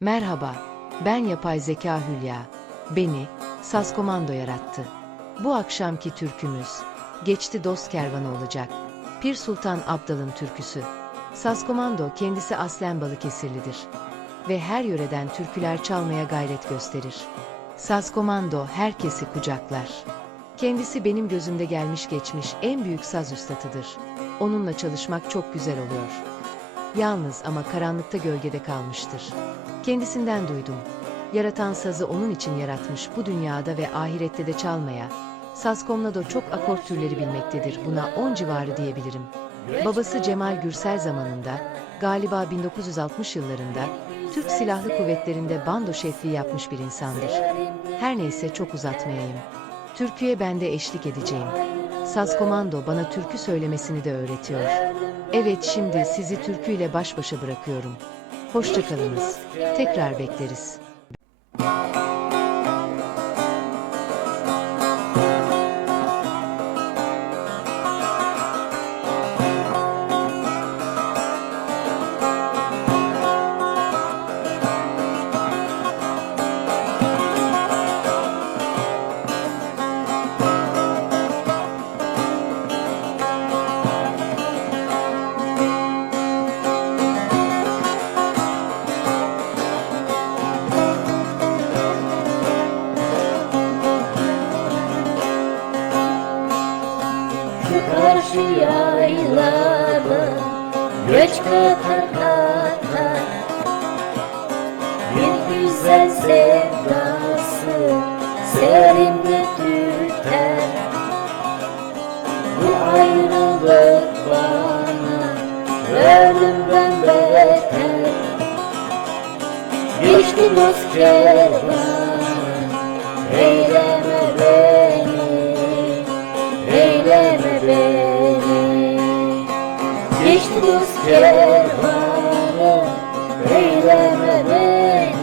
Merhaba, ben yapay zeka Hülya. Beni, Saz Komando yarattı. Bu akşamki türkümüz, Geçti Dost Kervanı olacak. Pir Sultan Abdal'ın türküsü. Saz Komando kendisi aslen Balıkesirlidir. Ve her yöreden türküler çalmaya gayret gösterir. Saz Komando herkesi kucaklar. Kendisi benim gözümde gelmiş geçmiş en büyük saz ustatıdır. Onunla çalışmak çok güzel oluyor. Yalnız ama karanlıkta gölgede kalmıştır. Kendisinden duydum. Yaratan sazı onun için yaratmış bu dünyada ve ahirette de çalmaya. Saz Komnado çok akort türleri bilmektedir. Buna 10 civarı diyebilirim. Babası Cemal Gürsel zamanında, galiba 1960 yıllarında, Türk Silahlı Kuvvetleri'nde bando şefliği yapmış bir insandır. Her neyse çok uzatmayayım. Türküye ben de eşlik edeceğim. Saz Komando bana türkü söylemesini de öğretiyor. Evet şimdi sizi türküyle baş başa bırakıyorum. Hoşçakalınız. Tekrar bekleriz. Karşı yaylalı Göç katar katar Bir güzel sevdası Serimde tüter Bu ayrılık bana Ölümden beter. Geçti dost kervan Geçtiğimiz kervanı Eyleme beni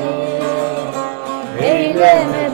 Eyleme